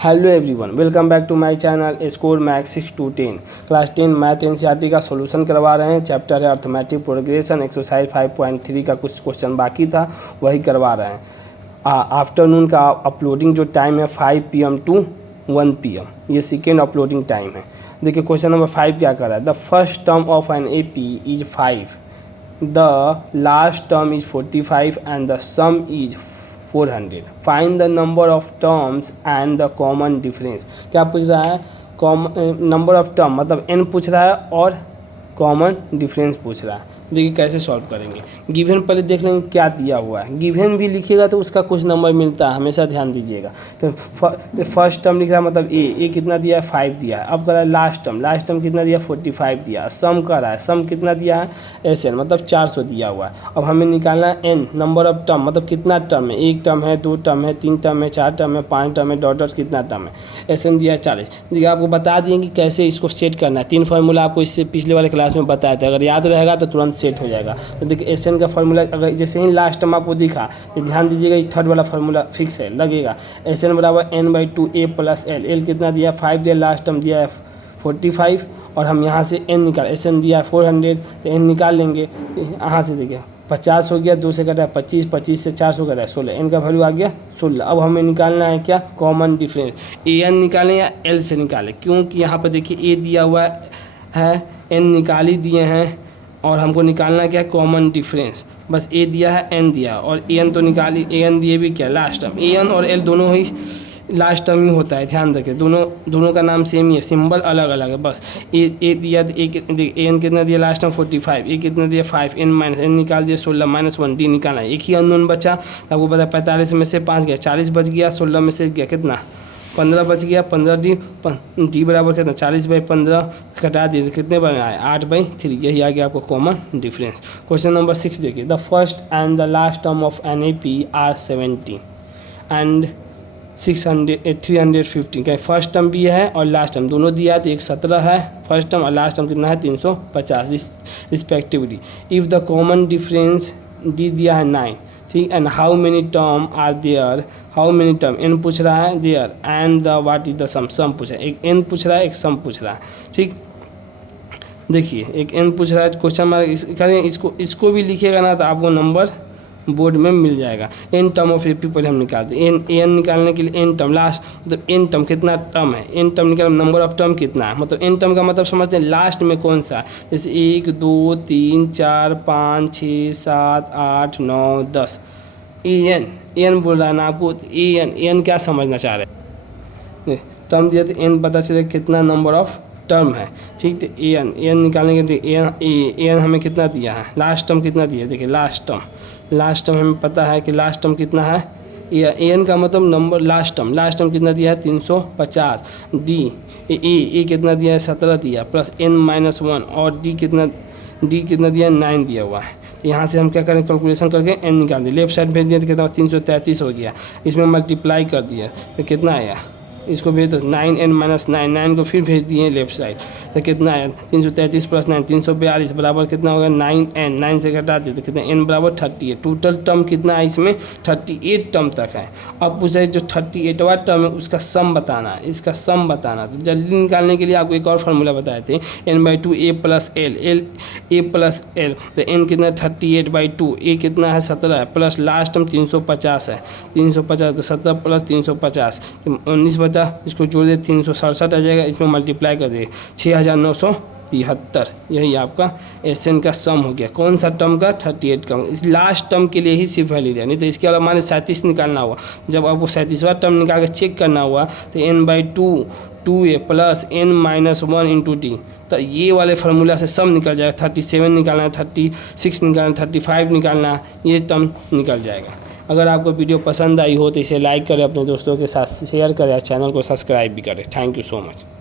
Hello everyone, welcome back to my channel score max 6 to 10 class 10 math NCERT का solution करवा रहे हैं। Chapter है अर्थमेटिक प्रोग्रेशन। एक्सरसाइज 5.3 का कुछ क्वेश्चन बाकी था, वही करवा रहे हैं। आफ्टरनून का अपलोडिंग जो टाइम है 5 PM to 1 PM, ये सेकेंड अपलोडिंग टाइम है। देखिए क्वेश्चन नंबर 5 क्या कर रहा है। The first term of an AP is 5, the last term is 45 and the sum is 400। Find the number of terms and the common difference. क्या पूछ रहा है? नंबर ऑफ टर्म मतलब n पूछ रहा है और कॉमन डिफरेंस पूछ रहा है। देखिए कैसे सॉल्व करेंगे। गिवन पहले देख लेंगे क्या दिया हुआ है। गिवन भी लिखिएगा तो उसका कुछ नंबर मिलता है, हमेशा ध्यान दीजिएगा। तो फर्स्ट टर्म लिख रहा है मतलब ए कितना दिया है 5 दिया है। अब कर रहा है लास्ट टर्म कितना दिया 45 दिया है। सम कर रहा है, सम कितना दिया है SN मतलब 400 दिया हुआ है। अब हमें निकालना है n नंबर ऑफ टर्म मतलब कितना टर्म है, 1 टर्म है, 2 टर्म है, 3 टर्म है, 4 टर्म है, 5 टर्म है, डॉट कितना टर्म है। SN दिया है 40। देखिए आपको बता दिए कि कैसे इसको सेट करना है। 3 फार्मूला आपको इससे पिछले वाले क्लास में बताया था, अगर याद रहेगा तो तुरंत सेट हो जाएगा। तो देखिए SN का फार्मूला अगर जैसे ही लास्ट टर्म आपको दिखा तो ध्यान दीजिएगा, ये थर्ड वाला फार्मूला फिक्स है, लगेगा। SN बराबर n/2 a + l। l कितना दिया 5 दिया, लास्ट टर्म दिया है 45 और हम यहाँ से n निकाल, SN दिया है 400 तो n निकाल लेंगे। तो यहाँ से देखिए 50 हो गया, 2 से कटा है 25, 25 से 400 कटा है 16, n का वैल्यू आ गया 16। अब हमें निकालना है क्या? Common difference. an निकालें या l से निकालें, क्योंकि यहाँ पर देखिए a दिया हुआ है, n निकाल ही दिए हैं और हमको निकालना क्या है? Common difference. बस a दिया है, n दिया और an तो निकाली, an दिए भी क्या लास्ट टर्म। an और l दोनों ही लास्ट टर्म ही होता है, ध्यान रखें। दोनों का नाम सेम ही है, सिंबल अलग अलग है बस। ए दिया an कितना दिया लास्ट टर्म 45, ए कितना दिया 5, n निकाल दिया 16 -1 d निकालना है। एक ही अननोन बचा, तो आपको पता 45 में से 5 गया 40 बच गया, 16 में से गया कितना 15 बच गया, 15 d बराबर कितना 40/15 कटा दिए तो कितने बने आए 8/3। यही आ गया आपको कॉमन डिफरेंस। क्वेश्चन नंबर 6 देखिए। The first and the last term of an AP are 70 and 315। क्या फर्स्ट टर्म भी है और लास्ट टर्म दोनों दिया है, तो एक 17 है फर्स्ट टर्म और लास्ट टर्म कितना है 350 respectively. If the common difference d दिया है 9, ठीक। And how many term are there, how many term n पूछ रहा है there and the what is the sum पूछ रहा है। एक n पूछ रहा है, एक सम पूछ रहा है, ठीक। देखिए एक n पूछ रहा है, क्वेश्चन मार्क करें, इसको भी लिखिएगा ना तो आपको नंबर बोर्ड में मिल जाएगा। n टर्म ऑफ AP पहले हम निकालते हैं। n निकालने के लिए n टर्म लास्ट मतलब n टर्म कितना टर्म है, n टर्म निकाल नंबर ऑफ टर्म कितना है, मतलब n टर्म का मतलब समझते हैं लास्ट में कौन सा है। जैसे 1 2 3 4 5 6 7 8 9 10 an बोल रहा है ना आपको। an क्या समझना चाह रहे हैं? टर्म दिया तो n पता चले कितना नंबर ऑफ टर्म है, ठीक। तो an निकालने के an हमें कितना दिया है, लास्ट टर्म कितना दिया है। देखिए लास्ट टर्म हमें पता है कि लास्ट टर्म कितना है, an का मतलब नंबर लास्ट टर्म कितना दिया है 350। d कितना दिया है 17 दिया प्लस n-1 और d कितना दिया है 9 दिया हुआ है। तो यहाँ से हम क्या करें, कैलकुलेशन करके n निकाल दिए, लेफ्ट साइड भेज दिया तो कितना 333 हो गया। इसमें मल्टीप्लाई कर दिया तो कितना आया, इसको भेज 9n-9 को फिर भेज दिए लेफ्ट साइड तो कितना आया 333 + 9 342 बराबर कितना होगा 9n। 9 से घटा दिए तो कितना n बराबर 38। टोटल टर्म कितना है इसमें 38 टर्म तक है। अब पूछा जो 38वां टर्म है उसका सम बताना है, इसका सम बताना। तो जल्दी निकालने के लिए आपको एक और फार्मूला बताए थे, n/2 a + l a + l। तो n कितना 38/2, a कितना है 17 है प्लस लास्ट टर्म 350 है, 350 तो 17 + 350 तो 19 बचा, इसको जोड़ दे 367 आ जाएगा, इसमें मल्टीप्लाई कर दे 6973। यही आपका SN का सम हो गया। कौन सा टर्म का 38 का। इस लास्ट टर्म के लिए ही सिर्फ वैलिड है, नहीं तो इसके अलावा माने 37 निकालना हुआ। जब आपको 37वां टर्म निकाल के चेक करना हुआ तो n/2 2a + n-1 × d, तो ये वाले फार्मूला से सम निकल जाएगा। 37 निकालना है, 36 निकालना, 35 निकालना, ये टर्म निकल जाएगा। अगर आपको वीडियो पसंद आई हो तो इसे लाइक करें, अपने दोस्तों के साथ शेयर करें, चैनल को सब्सक्राइब भी करें। Thank you so much.